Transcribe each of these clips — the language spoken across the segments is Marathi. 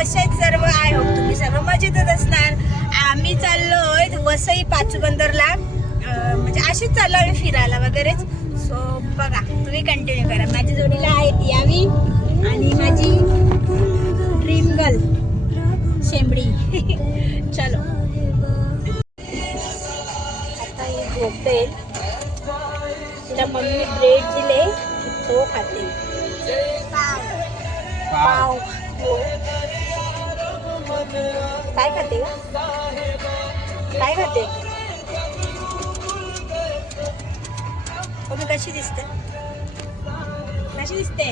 कसे आहेत सर्व आय होप तुम्ही सर्व मजेतच असणार. आम्ही चाललोय वसई पाचबंदरला म्हणजे अशीच चाललो आम्ही फिरायला वगैरेच सो बघा तुम्ही कंटिन्यू करा. माझ्या जोडीला आहेत यावी आणि माझी ड्रीम गर्ल शेंबडी. चलो. आता ही झोपते तिला मम्मी ब्रेड दिले. तो खाते. पाव. हो. काय खाते? काय खाते? कशी दिसते? कशी दिसते?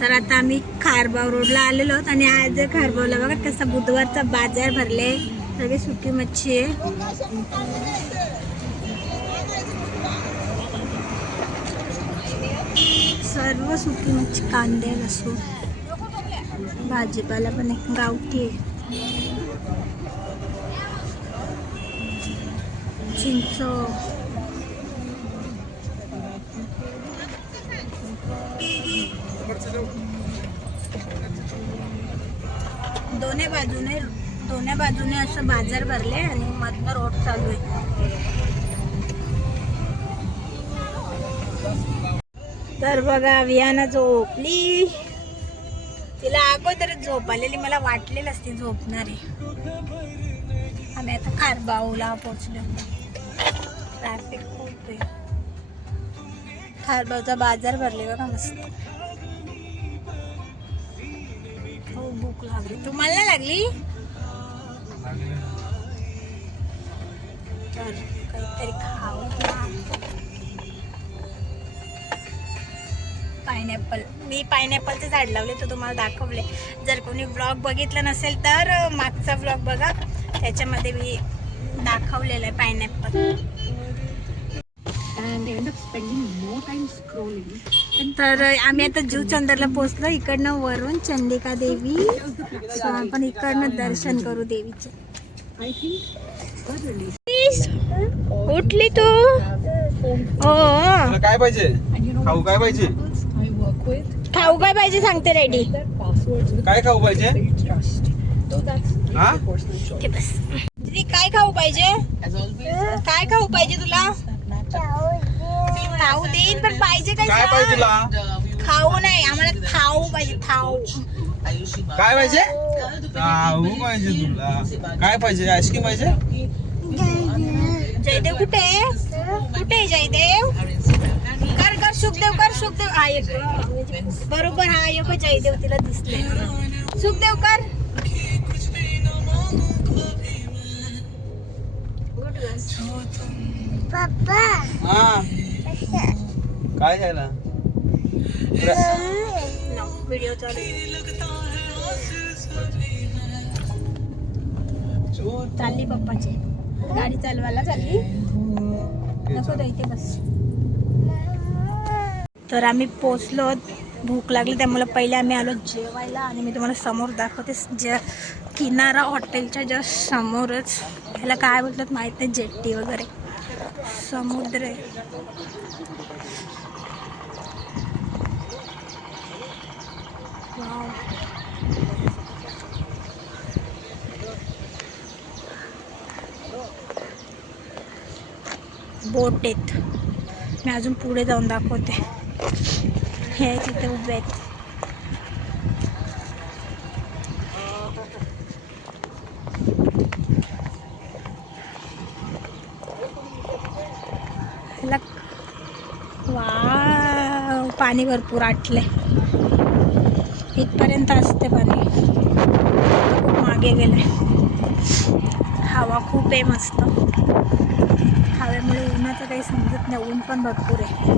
तर आता आम्ही खारबाव रोडला आलेलो आहोत आणि आज खारबावला बघा कसा बुधवारचा बाजार भरले सगळी सुकी मच्छी आहे. सर्व सुकी मच्छी कांदे लसूण. भाजीपाला पण आहे गावठी आहे. चिंच. दोन्ही बाजूने दोन्ही बाजूने असं बाजार भरले आणि मधनं रोड चालू आहे. तर बघा वियाना झोपली. तिला अगोदरच झोप आलेली मला वाटलेलं असते झोपणार आहे. आम्ही आता खारबावला पोचलो ट्रॅफिक खूप आहे. खारबावचा बाजार भरले बघा मस्त. हो भूक लागली. तुम्हाला लागली? तर काहीतरी खाऊ पायनॅपल मी पायनॅपलचे झाड लावले तर तुम्हाला दाखवले. जर कोणी ब्लॉग बघितला नसेल तर मागचा ब्लॉग बघा. त्याच्यामध्ये मी दाखवलेलं आहे पायनॅपल. तर आम्ही आता जुचंदरला पोहोचलो इकडनं वरून चंडिका देवी. आपण इकडनं दर्शन करू देवीचे. उठली तू. हो. काय पाहिजे? खाऊ काय पाहिजे? खाऊ काय पाहिजे सांगते रेडी काय खाऊ पाहिजे? दीदी काय खाऊ पाहिजे? काय खाऊ पाहिजे तुला? खाऊ देईन पण पाहिजे काय पाहिजे तुला? खाऊ नाही आम्हाला थाऊ पाहिजे थाऊ. काय पाहिजे? खाऊ पाहिजे तुला. काय पाहिजे? आईस्क्रीम पाहिजे? जयदेव कुठे? कुठे जयदेव? सुखदेव कर सुखदेव हा एक बरोबर हा एक जयदेव तिला दिसले. सुखदेव कर हा. काय खायला व्हिडिओ चालू. चालली पप्पाची. गाडी चालवायला चालली. नको इथे बस. तर आम्ही पोचलो भूक लागली त्यामुळे पहिले आम्ही आलो जेवायला आणि मी तुम्हाला समोर दाखवते. जे किनारा हॉटेलच्या जस्ट समोरच ह्याला काय बोलतात माहीत नाही जेट्टी वगैरे. समुद्र आहे. बोट आहेत मी अजून पुढे जाऊन दाखवते. हे तिथे उभे आहेत ह्याला वाव पाणी भरपूर आटले इथपर्यंत असते पाणी. खूप मागे गेले हवा खूप आहे मस्त. हवेमुळे उन्हाचं काही समजत नाही. ऊन पण भरपूर आहे.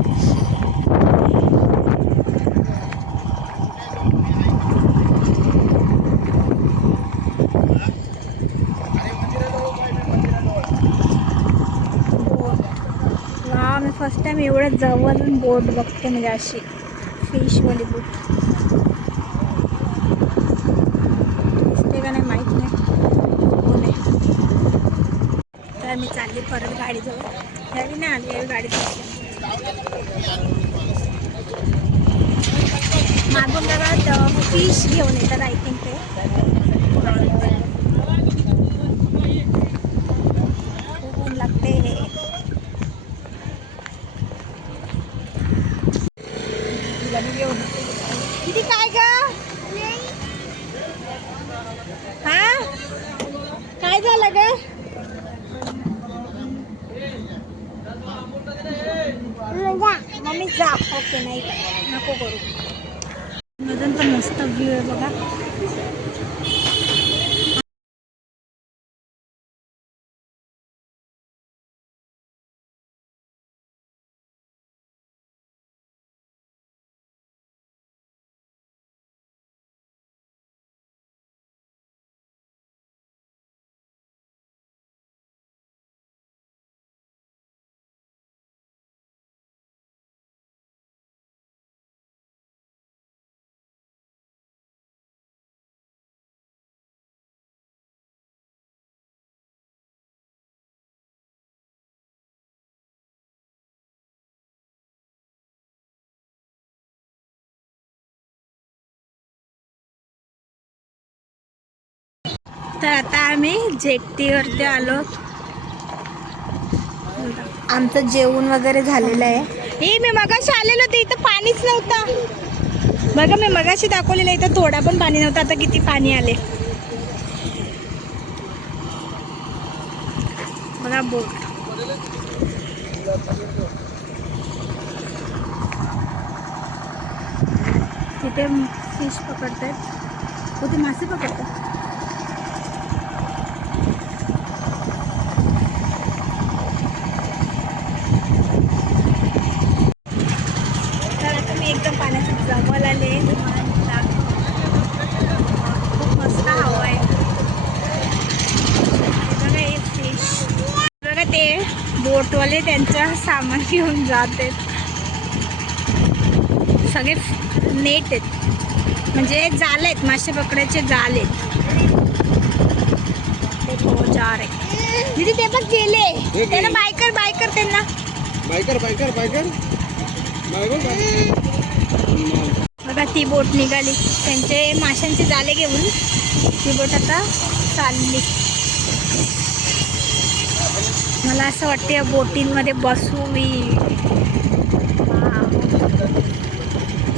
वा मी फर्स्ट टाइम एवढं जवळून बोट बघते म्हणजे अशी फिशवाली बोट दिसते का नाही माहीत नाही. हो नाही तर मी चालली परत गाडीजवळ. घरी नाही आली यावी गाडी फिश घेऊन येतात आय थिंक ते खूप ऊन लागते किती काय ग हा काय झालं ग मम्मी जा ओके नाही नको करू अजून पण मस्त व्ह्यू तर आता आम्ही जेट्टीवरती आलो. आमचं जेवण वगैरे झालेलं आहे. हे मी मगाशी आलेलो होते इथं पाणीच नव्हतं. बघा मी मगाशी दाखवलेलं इथं थोडा पण पाणी नव्हतं आता किती पाणी आले. बघा बोट. तिथे फिश पकडतात होते मासे पकडतात तर आता मी एकदम पाण्याच्या जवळ आले तुम्हाला दाखव. खूप मस्त हवा आहे बघा हे फिश बघा ते बोटवाले त्यांचं सामान घेऊन जात आहेत. सगळे नेट आहेत. म्हणजे जाल आहेत मासे पकडायचे जाल आहेत. ते जा रे दीदी ते पण गेले. त्यांना. बायकर बायकर त्यांना. बायकर बायकर बायकर बघा ती बोट निघाली. त्यांचे माशांचे जाले घेऊन ती बोट आता चालली. मला असं वाटतं या बोटींमध्ये बसू मी.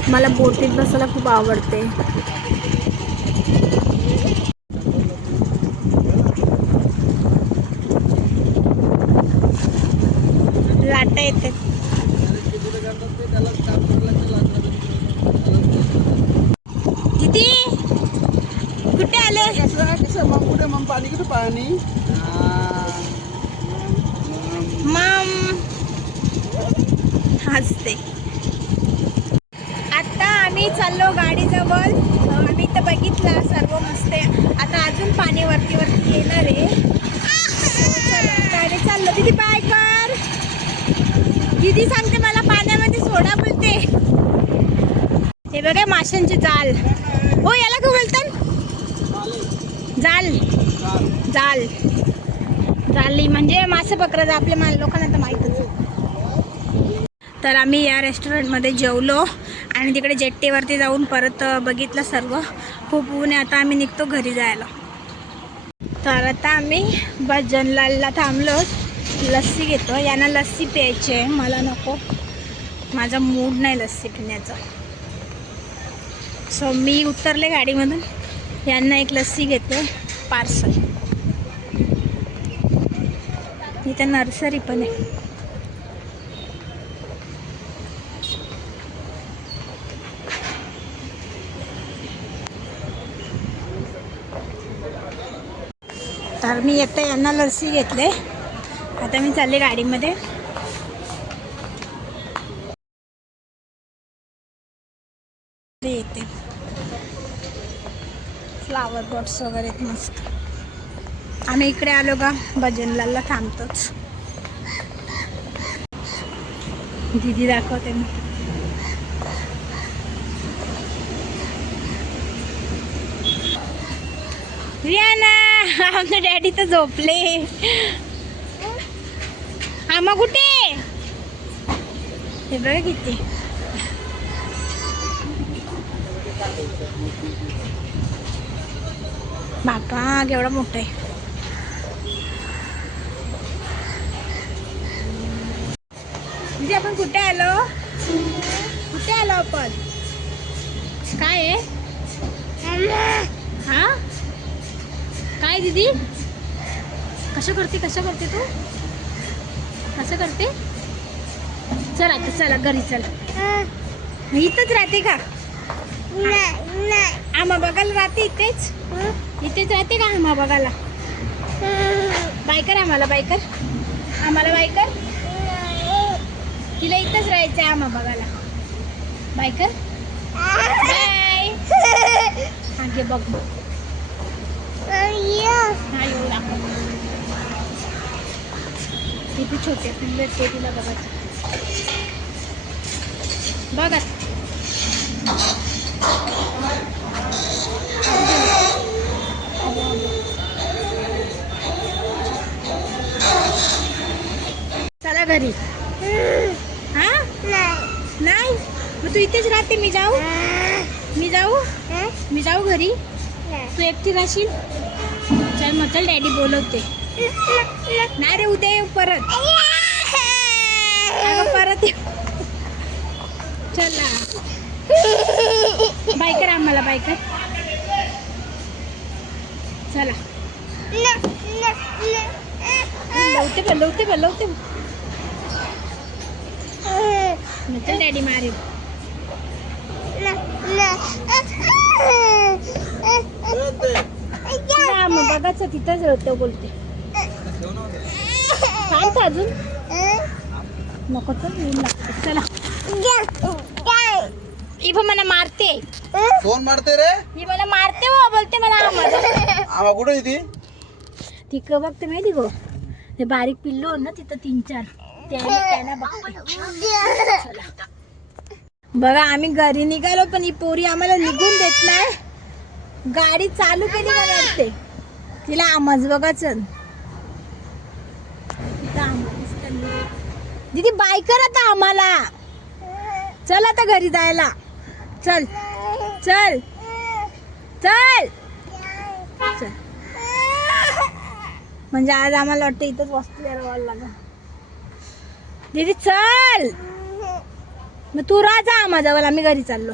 मला बोटीत बसायला खूप आवडते. लाटा येते किती कुठे आले? मग कुठे मग पाणी कुठे पाणी? मम. हसते. आता आम्ही चाललो गाडीजवळ. आम्ही इथं बघितलं सर्व मस्त आता अजून पाणी वरती वरती येणार आहे. चला, गाडी चाललो. दिदी बाय कर. दिदी सांगते मला पाण्यामध्ये सोडा बोलते. हे बघा माशांची जाल. हो याला काय बोलतात जाल. जाल. चालली. म्हणजे मासे पकडायचं आपल्या मा लोकांना तर माहीतच तर आम्ही या रेस्टॉरंटमध्ये जेवलो आणि तिकडे जेट्टीवरती जाऊन परत बघितलं सर्व. खूप ऊन आहे आता आम्ही निघतो घरी जायला. तर आता आम्ही भजनलालला थांबलो. लस्सी घेतो. यांना लस्सी प्यायची आहे. मला नको. माझा मूड नाही लस्सी पिण्याचा. सो मी उतरले गाडीमधून. यांना एक लस्सी घेतो पार्सल. इथे नर्सरी पण आहे. तर मी येते यांना लसी घेतले आता मी चालले गाडीमध्ये. येते. फ्लावर बॉट्स वगैरे आहेत मस्त. आम्ही इकडे आलो का भजनलालला थांबतोच. दीदी दाखवते मी रियाना आमचे डॅडी तर झोपले. आम्हा कुठे? हे बघा किती. बापा केवढा मोठा आहे. दीदी आपण कुठे आलो? कुठे आलो आपण? काय आहे? हा? काय दीदी? कसं करते कसं करते तू? कसं करते? चला आता चला घरी चला. इथंच राहते का? आम्हा बघायला राहते इथेच? इथेच राहते का आम्हा बघायला? बायकर आम्हाला बायकर. आम्हाला बायकर? आहे आम्हा बघायला. बाय हा घे बघ. मग. हा येऊ दाखव किती छोटे पिल्ले ते तिला बघायचं. बघा चला घरी. तू इथेच राहते मी जाऊ? मी जाऊ? मी जाऊ घरी? तू एकटी राहशील? चल मग चल डॅडी बोलवते. नाही रे उद्या येऊ परत. परत येऊ चला बायकर आम्हाला बायकर. चला. लवते पण लवते. पण लवते डॅडी मारेल मग बघायचं तिथंच होतं बोलते. सांगत अजून? नको चल येऊन लागते चला. ही पण मला मारते. कोण मारते रे? ही मला मारते हो बोलते मला आम्हा कुठे आहे ती? ती क बघते माहिती गो. ते बारीक पिल्लू हो ना तिथं तीन चार. त्याने त्यांना बघते चला. बघा आम्ही घरी निघालो पण ही पोरी आम्हाला निघून देत नाही. गाडी चालू केली मला वाटते? तिला आमच बघा चल. दीदी बाय कर आता आम्हाला. चल आता घरी जायला. चल. चल. चल. चल. म्हणजे आज आम्हाला वाटतं इथंच वस्तू लागेल. दीदी चल. मग तू राहा जा आम्हाजवळ आम्ही घरी चाललो.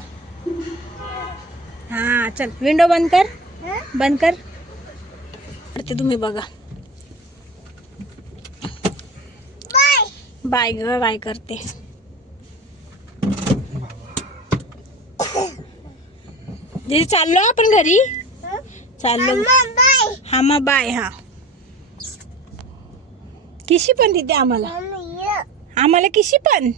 हा चल. विंडो बंद कर. बंद कर. करते तुम्ही बघा. बाय ग बाय करते. दीदी चाललो आपण घरी? चाललो. हा मग बाय हा. किशी पण तिथे आम्हाला. आम्हाला किशी पण?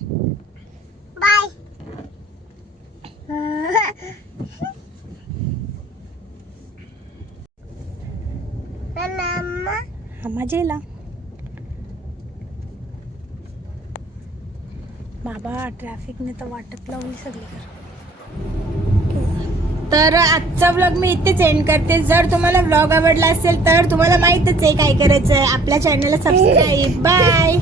हा मजेला बाबा ट्रॅफिकने तर वाटत लावली सगळीकडे. तर आजचा व्लॉग मी इथेच एंड करते. जर तुम्हाला व्लॉग आवडला असेल तर तुम्हाला माहितच आहे काय करायचं आहे आपल्या चॅनलला सबस्क्राईब बाय